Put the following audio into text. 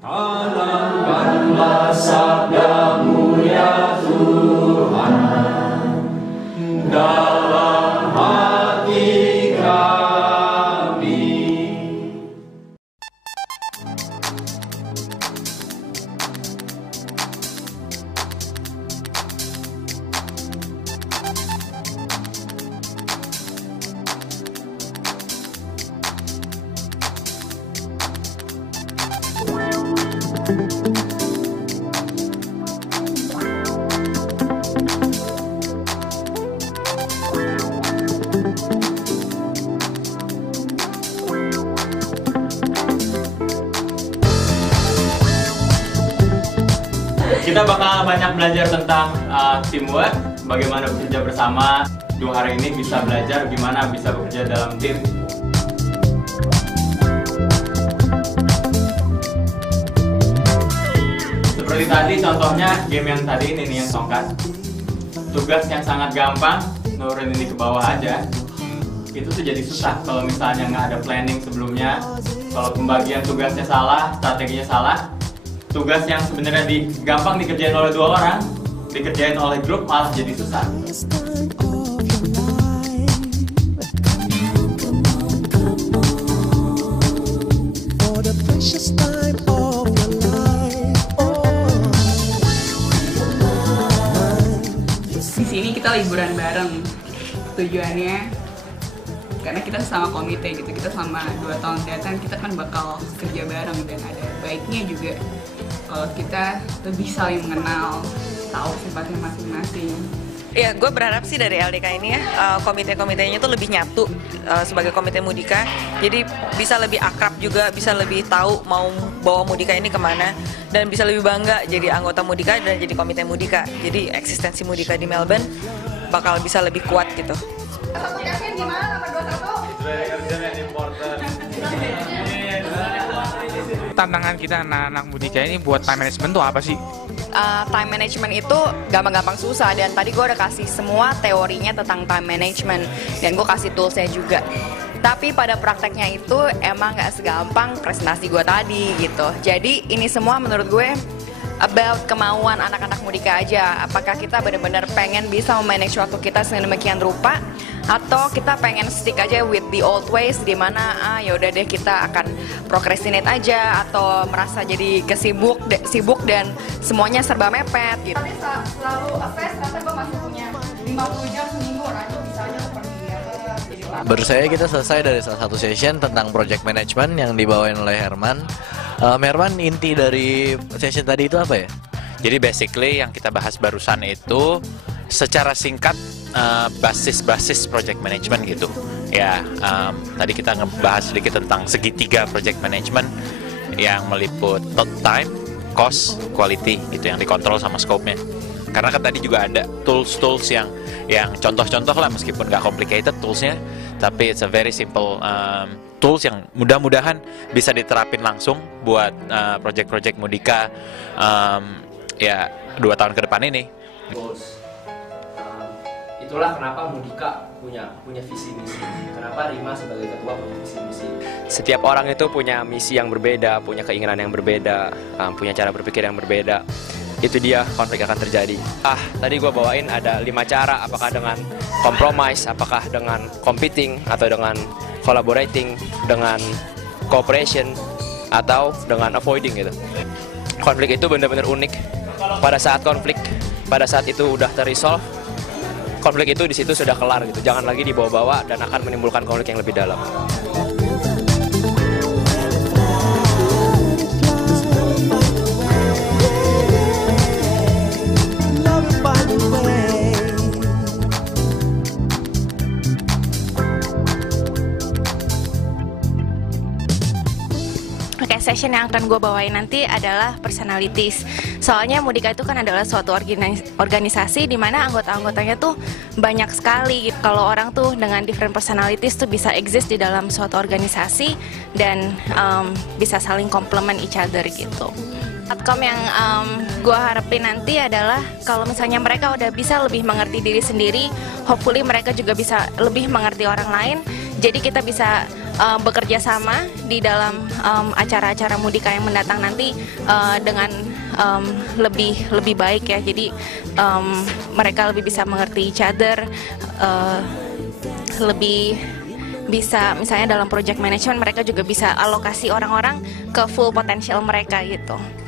Tanamkanlah sabdamu ya Tuhan dalam hati kami. Kita bakal banyak belajar tentang teamwork, bagaimana bekerja bersama. 2 hari ini bisa belajar gimana bisa bekerja dalam tim. Seperti tadi contohnya game yang tadi ini nih, yang tongkat. Tugas yang sangat gampang, nurunin ini ke bawah aja. Itu tuh jadi susah kalau misalnya nggak ada planning sebelumnya. Kalau pembagian tugasnya salah, strateginya salah. Tugas yang sebenarnya gampang dikerjain oleh 2 orang, dikerjain oleh grup malah jadi susah. Di sini kita liburan bareng. Tujuannya karena kita sama komite gitu, kita selama 2 tahun datang kita kan bakal kerja bareng, dan ada baiknya juga kalau kita lebih saling mengenal, tahu sifatnya masing-masing. Ya, gue berharap sih dari LDK ini ya, komite-komitenya tuh lebih nyatu sebagai komite Mudika. Jadi bisa lebih akrab juga, bisa lebih tahu mau bawa Mudika ini kemana, dan bisa lebih bangga jadi anggota Mudika dan jadi komite Mudika. Jadi eksistensi Mudika di Melbourne bakal bisa lebih kuat gitu. Tantangan kita anak-anak Mudika ini buat time management tuh apa sih? Time management itu gampang-gampang susah, dan tadi gue udah kasih semua teorinya tentang time management dan gue kasih toolsnya juga. Tapi pada prakteknya itu emang gak segampang presentasi gue tadi gitu. Jadi ini semua menurut gue about kemauan anak-anak Mudika aja. Apakah kita benar-benar pengen bisa memanage waktu kita sedemikian rupa, atau kita pengen stick aja with the old ways, di mana yaudah deh kita akan procrastinate aja, atau merasa jadi sibuk dan semuanya serba mepet gitu. Tapi selalu assess, ternyata gue masih punya 50 jam seminggu, Rajo bisa aja pergi. Baru saya kita selesai dari salah satu session tentang project management yang dibawain oleh Herman. Herman, inti dari session tadi itu apa ya? Jadi basically yang kita bahas barusan itu secara singkat basis project management gitu. Ya, tadi kita ngebahas sedikit tentang segitiga project management yang meliput time, cost, quality gitu, yang dikontrol sama scope-nya. Karena kan tadi juga ada tools yang contoh-contoh lah, meskipun nggak complicated toolsnya, tapi it's a very simple tools yang mudah-mudahan bisa diterapin langsung buat project-project Mudika ya 2 tahun ke depan ini. Itulah kenapa Mudika punya visi misi. Kenapa Rima sebagai ketua punya visi misi. Setiap orang itu punya misi yang berbeda, punya keinginan yang berbeda, punya cara berpikir yang berbeda. Itu dia konflik akan terjadi. Tadi gue bawain ada 5 cara, apakah dengan compromise, apakah dengan competing, atau dengan collaborating, dengan cooperation, atau dengan avoiding gitu. Konflik itu benar-benar unik. Pada saat konflik, pada saat itu udah terresolve, konflik itu di situ sudah kelar gitu. Jangan lagi dibawa-bawa dan akan menimbulkan konflik yang lebih dalam. Session yang akan gue bawain nanti adalah personalities. Soalnya Mudika itu kan adalah suatu organisasi di mana anggota-anggotanya tuh banyak sekali. Kalau orang tuh dengan different personalities tuh bisa exist di dalam suatu organisasi dan bisa saling complement each other gitu. Outcome yang gue harapin nanti adalah kalau misalnya mereka udah bisa lebih mengerti diri sendiri, hopefully mereka juga bisa lebih mengerti orang lain. Jadi kita bisa bekerja sama di dalam acara-acara Mudika yang mendatang nanti dengan lebih baik ya. Jadi mereka lebih bisa mengerti each other, lebih bisa misalnya dalam project management mereka juga bisa alokasi orang-orang ke full potential mereka gitu.